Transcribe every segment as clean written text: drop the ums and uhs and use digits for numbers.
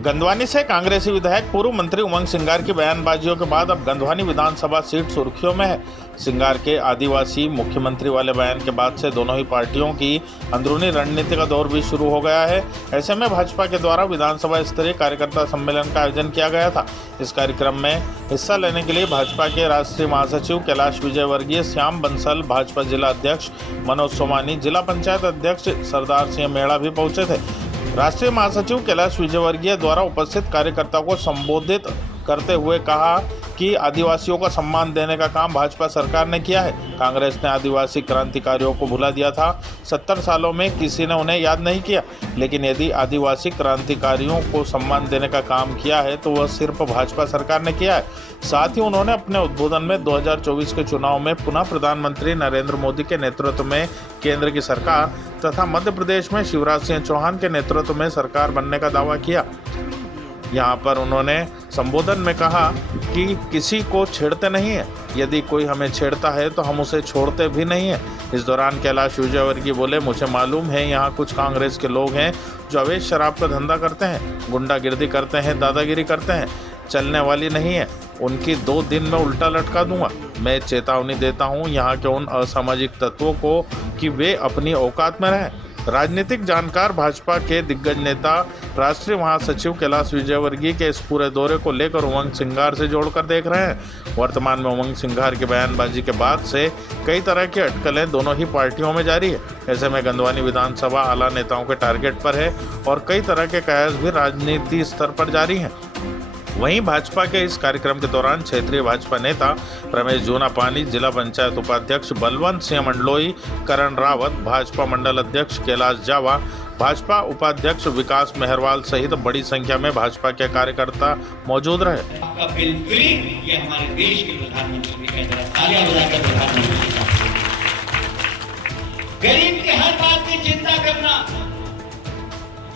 गंधवानी से कांग्रेसी विधायक पूर्व मंत्री उमंग सिंगार की बयानबाजियों के बाद अब गंधवानी विधानसभा सीट सुर्खियों में है। सिंगार के आदिवासी मुख्यमंत्री वाले बयान के बाद से दोनों ही पार्टियों की अंदरूनी रणनीति का दौर भी शुरू हो गया है। ऐसे में भाजपा के द्वारा विधानसभा स्तरीय कार्यकर्ता सम्मेलन का आयोजन किया गया था। इस कार्यक्रम में हिस्सा लेने के लिए भाजपा के राष्ट्रीय महासचिव कैलाश विजयवर्गीय, श्याम बंसल, भाजपा जिला अध्यक्ष मनोज सोमानी, जिला पंचायत अध्यक्ष सरदार सिंह मेड़ा भी पहुंचे थे। राष्ट्रीय महासचिव कैलाश विजयवर्गीय द्वारा उपस्थित कार्यकर्ताओं को संबोधित करते हुए कहा कि आदिवासियों का सम्मान देने का काम भाजपा सरकार ने किया है। कांग्रेस ने आदिवासी क्रांतिकारियों को भुला दिया था। 70 सालों में किसी ने उन्हें याद नहीं किया, लेकिन यदि आदिवासी क्रांतिकारियों को सम्मान देने का काम किया है तो वह सिर्फ भाजपा सरकार ने किया है। साथ ही उन्होंने अपने उद्बोधन में 2024 के चुनाव में पुनः प्रधानमंत्री नरेंद्र मोदी के नेतृत्व में केंद्र की सरकार तथा मध्य प्रदेश में शिवराज सिंह चौहान के नेतृत्व में सरकार बनने का दावा किया। यहाँ पर उन्होंने संबोधन में कहा कि किसी को छेड़ते नहीं है, यदि कोई हमें छेड़ता है तो हम उसे छोड़ते भी नहीं है। इस दौरान कैलाश विजयवर्गीय बोले, मुझे मालूम है यहाँ कुछ कांग्रेस के लोग हैं जो अवैध शराब का धंधा करते हैं, गुंडागिर्दी करते हैं, दादागिरी करते हैं, चलने वाली नहीं है। उनकी 2 दिन में उल्टा लटका दूंगा। मैं चेतावनी देता हूँ यहाँ के उन असामाजिक तत्वों को कि वे अपनी औकात में रहें। राजनीतिक जानकार भाजपा के दिग्गज नेता राष्ट्रीय महासचिव कैलाश विजयवर्गीय के इस पूरे दौरे को लेकर उमंग सिंगार से जोड़कर देख रहे हैं। वर्तमान में उमंग सिंगार की बयानबाजी के बाद से कई तरह की अटकलें दोनों ही पार्टियों में जारी है। ऐसे में गंधवानी विधानसभा आला नेताओं के टारगेट पर है और कई तरह के कयास भी राजनीति स्तर पर जारी हैं। वहीं भाजपा के इस कार्यक्रम के दौरान क्षेत्रीय भाजपा नेता रमेश जूनापानी, जिला पंचायत उपाध्यक्ष बलवंत सिंह मंडलोई, करण रावत, भाजपा मंडल अध्यक्ष कैलाश जावा, भाजपा उपाध्यक्ष विकास मेहरवाल सहित बड़ी संख्या में भाजपा के कार्यकर्ता मौजूद रहे। आपका बिल फ्री, ये हमारे देश के प्रधानमंत्री ने कहा, तालियां बजाकर प्रधानमंत्री का। गरीब की हर बात की चिंता करना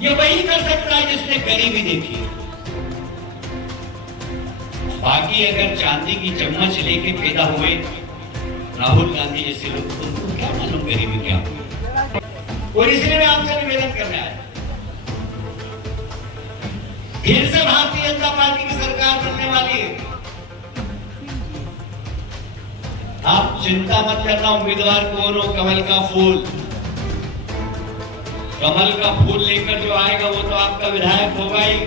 ये वही कर सकता है जिसने गरीबी देखी है। बाकी अगर चांदी की चम्मच लेके पैदा हुए राहुल गांधी जैसे लोग, तो उनको क्या मालूम गरीबी क्या हुई। और इसलिए मैं आपसे निवेदन करने आया, फिर से भारतीय जनता पार्टी की सरकार बनने वाली है। आप चिंता मत करना, उम्मीदवार कौन हो, कमल का फूल। कमल का फूल लेकर जो आएगा वो तो आपका विधायक होगा ही।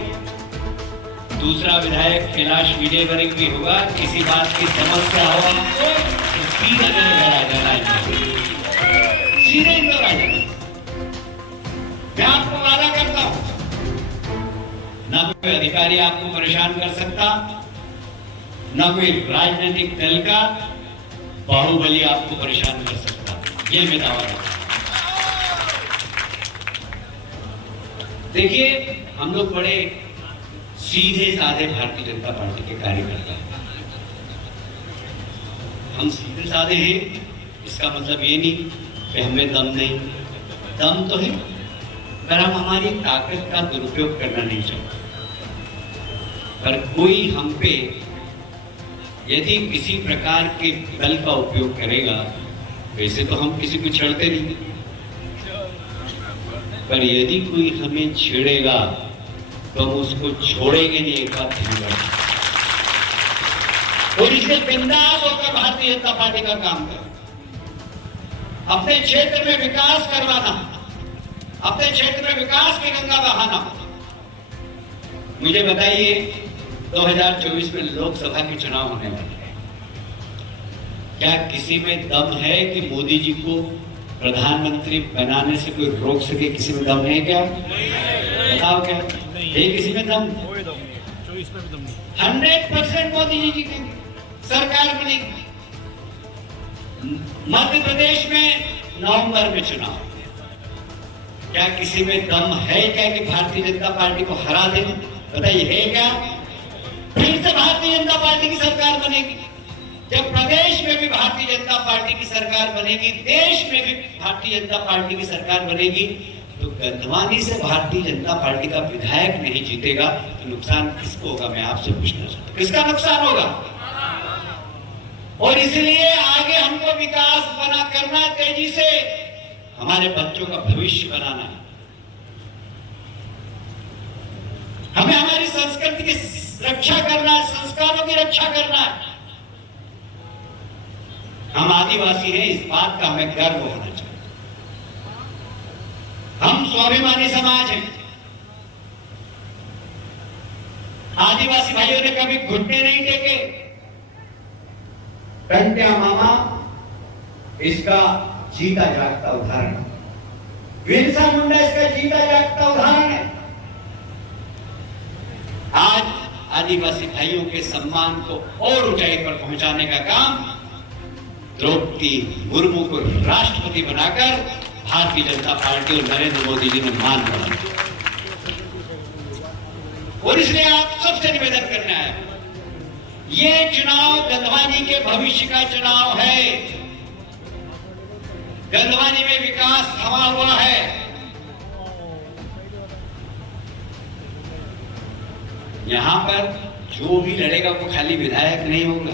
दूसरा विधायक कैलाश विजयवर्गीय होगा। किसी बात की समस्या हो आपको तो सीधे इंदौर आ जाना, सीधे इंदौर आ जाना। मैं आपको वादा करता हूं, ना कोई अधिकारी आपको परेशान कर सकता, ना कोई राजनीतिक दल का बाहुबली आपको परेशान कर सकता। ये मैं दावा करता हूं। देखिए, हम लोग बड़े सीधे साधे भारतीय जनता पार्टी के कार्यकर्ता हैं। हम सीधे साधे हैं, इसका मतलब ये नहीं कि हमें दम नहीं, दम तो है, पर हम हमारी ताकत का दुरुपयोग करना नहीं चाहते। पर कोई हम पे यदि किसी प्रकार के बल का उपयोग करेगा, वैसे तो हम किसी को छेड़ते नहीं, पर यदि कोई हमें छेड़ेगा तो हम उसको छोड़ेंगे नहीं, एक बात ध्यान रखें। और इसलिए बिंदास होकर भारतीय जनता पार्टी का काम करें। अपने क्षेत्र में विकास करवाना, अपने क्षेत्र में विकास की गंगा बहाना। मुझे बताइए, 2024 में लोकसभा के चुनाव होने वाले हैं। क्या किसी में दम है कि मोदी जी को प्रधानमंत्री बनाने से कोई रोक सके? किसी में दम है क्या? बताओ क्या किसी में दम? 100% मोदी जी की सरकार बनेगी। मध्य प्रदेश में नवंबर में चुनाव, क्या किसी में दम है क्या कि भारतीय जनता पार्टी को हरा दे? बताइए, है क्या? फिर से भारतीय जनता पार्टी की सरकार बनेगी। जब प्रदेश में भी भारतीय जनता पार्टी की सरकार बनेगी, देश में भी भारतीय जनता पार्टी की सरकार बनेगी, तो गंधवानी से भारतीय जनता पार्टी का विधायक नहीं जीतेगा तो नुकसान किसको होगा? मैं आपसे पूछना चाहता हूं, किसका नुकसान होगा? और इसलिए आगे हमको विकास बना करना, तेजी से हमारे बच्चों का भविष्य बनाना है। हमें हमारी संस्कृति की रक्षा करना है, संस्कारों की रक्षा करना है। हम आदिवासी हैं, इस बात का हमें गर्व होना चाहिए। हम स्वाभिमानी समाज हैं। आदिवासी भाइयों ने कभी घुटने नहीं टेके। टंट्या मामा इसका जीता जागता उदाहरण, बिरसा मुंडा इसका जीता जागता उदाहरण है। आज आदिवासी भाइयों के सम्मान को और ऊंचाई पर पहुंचाने का काम द्रौपदी मुर्मू को राष्ट्रपति बनाकर भारतीय जनता पार्टी और नरेंद्र मोदी जी ने मान बना। और इसलिए आप सबसे निवेदन करना है, ये चुनाव गंधवानी के भविष्य का चुनाव है। गंधवानी में विकास थमा हुआ है। यहां पर जो भी लड़ेगा वो खाली विधायक नहीं होगा,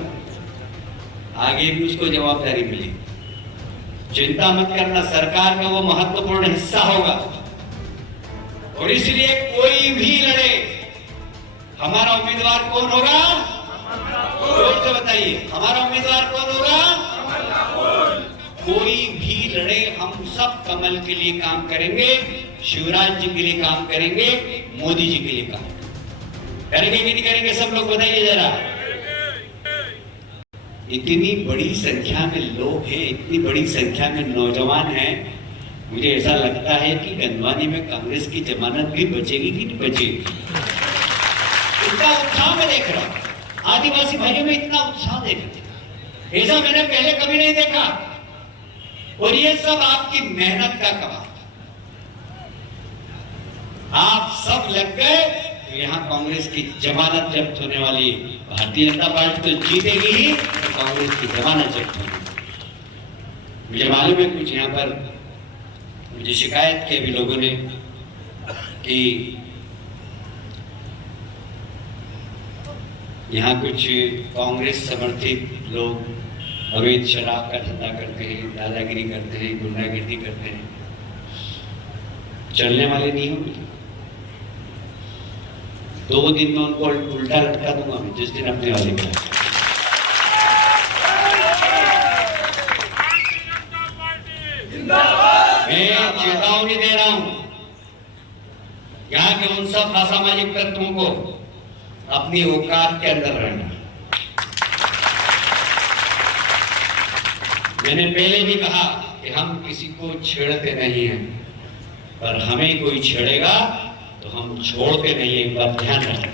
आगे भी उसको जवाबदारी मिलेगी। चिंता मत करना, सरकार का वो महत्वपूर्ण हिस्सा होगा। और इसलिए कोई भी लड़े, हमारा उम्मीदवार कौन होगा? जोर से बताइए, हमारा उम्मीदवार कौन होगा? कोई भी लड़े, हम सब कमल के लिए काम करेंगे, शिवराज जी के लिए काम करेंगे, मोदी जी के लिए काम करेंगे कि नहीं करेंगे? सब लोग बताइए जरा। इतनी बड़ी संख्या में लोग हैं, इतनी बड़ी संख्या में नौजवान हैं, मुझे ऐसा लगता है कि गंधवानी में कांग्रेस की जमानत भी बचेगी कि नहीं बचेगी। इतना उत्साह मैं देख रहा हूं, आदिवासी भाइयों में इतना उत्साह देख रहा हूं, ऐसा मैंने पहले कभी नहीं देखा। और ये सब आपकी मेहनत का कमाल। आप सब लग गए तो यहां कांग्रेस की जमानत जब्त होने वाली। भारतीय जनता पार्टी तो जीतेगी ही, तो कांग्रेस की जमानत जब्त होगी। मुझे मालूम है कुछ यहां पर मुझे शिकायत की अभी लोगों ने कि यहां कुछ कांग्रेस समर्थित लोग अवैध शराब का धंधा करते हैं, दादागिरी करते हैं, गुंडागिरी करते हैं। चलने वाले नहीं होंगे। 2 दिन में उनको उल्टा लटका दूंगा मैं, जिस दिन अपने वाले में। मैं चेतावनी दे रहा हूं यहाँ के उन सब असामाजिक तत्वों को अपनी औकात के अंदर रहना। मैंने पहले भी कहा कि हम किसी को छेड़ते नहीं हैं, पर हमें कोई छेड़ेगा तो हम छोड़ते नहीं है, एक बात ध्यान रखें।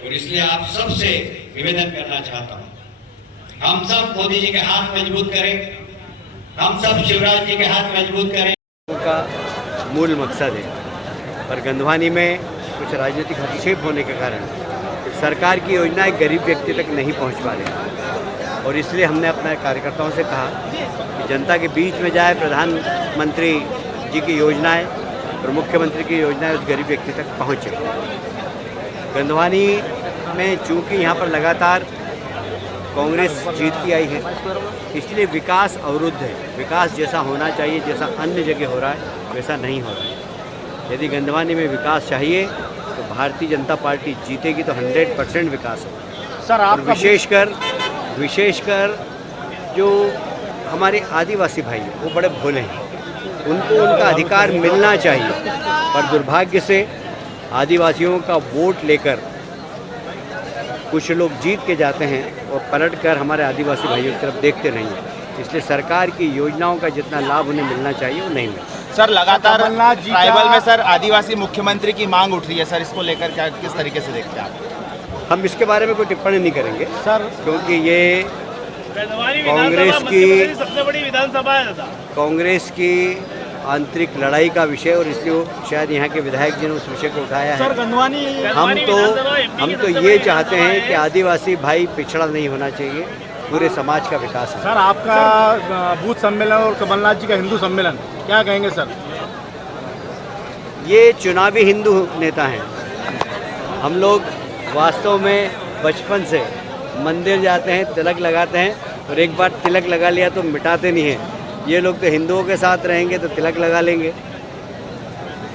और इसलिए आप सबसे निवेदन करना चाहता हूं, हम सब मोदी जी के हाथ मजबूत करें, हम सब शिवराज जी के हाथ मजबूत करें। उनका मूल मकसद है, पर गंधवानी में कुछ राजनीतिक हस्तक्षेप होने के कारण सरकार की योजनाएं गरीब व्यक्ति तक नहीं पहुंच पा रही। और इसलिए हमने अपने कार्यकर्ताओं से कहा कि जनता के बीच में जाए, प्रधानमंत्री जी की योजनाएं और मुख्यमंत्री की योजनाएं उस गरीब व्यक्ति तक पहुँचे। गंधवानी में चूँकि यहाँ पर लगातार कांग्रेस जीतती आई है, इसलिए विकास अवरुद्ध है। विकास जैसा होना चाहिए, जैसा अन्य जगह हो रहा है, वैसा नहीं हो रहा है। यदि गंधवानी में विकास चाहिए तो भारतीय जनता पार्टी जीतेगी, तो 100% विकास होगा। सर आपका विशेषकर जो हमारे आदिवासी भाई हैं वो बड़े भोले हैं, उनको उनका अधिकार मिलना चाहिए। पर दुर्भाग्य से आदिवासियों का वोट लेकर कुछ लोग जीत के जाते हैं और पलटकर हमारे आदिवासी भाइयों की तरफ देखते नहीं हैं। इसलिए सरकार की योजनाओं का जितना लाभ उन्हें मिलना चाहिए वो नहीं मिलता। सर लगातार ट्राइबल में सर आदिवासी मुख्यमंत्री की मांग उठ रही है, सर इसको लेकर क्या किस तरीके से देखते हैं आप? हम इसके बारे में कोई टिप्पणी नहीं करेंगे सर, क्योंकि ये सबसे बड़ी विधानसभा है, कांग्रेस की आंतरिक लड़ाई का विषय, और इसलिए शायद यहाँ के विधायक जी ने उस विषय को उठाया है। सर गंधवानी हम तो ये चाहते हैं कि आदिवासी भाई पिछड़ा नहीं होना चाहिए, पूरे समाज का विकास है। सर आपका बूथ सम्मेलन और कमलनाथ जी का हिंदू सम्मेलन, क्या कहेंगे सर? ये चुनावी हिंदू नेता हैं। हम लोग वास्तव में बचपन से मंदिर जाते हैं, तिलक लगाते हैं, और एक बार तिलक लगा लिया तो मिटाते नहीं हैं। ये लोग तो हिंदुओं के साथ रहेंगे तो तिलक लगा लेंगे,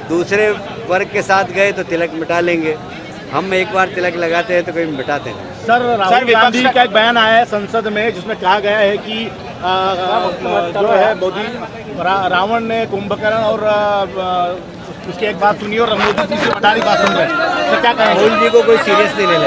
दूसरे वर्ग के साथ गए तो तिलक मिटा लेंगे। हम एक बार तिलक लगाते हैं तो कभी मिटाते नहीं। सर राहुल गांधी का एक बयान आया है संसद में जिसमें कहा गया है कि जो है मोदी रावण ने कुंभकर्ण और उसकी एक बात सुनी और मोदी जी से बता रही बात सुन रहे हैं। तो क्या कहेंगे? राहुल जी को कोई सीरियस नहीं ले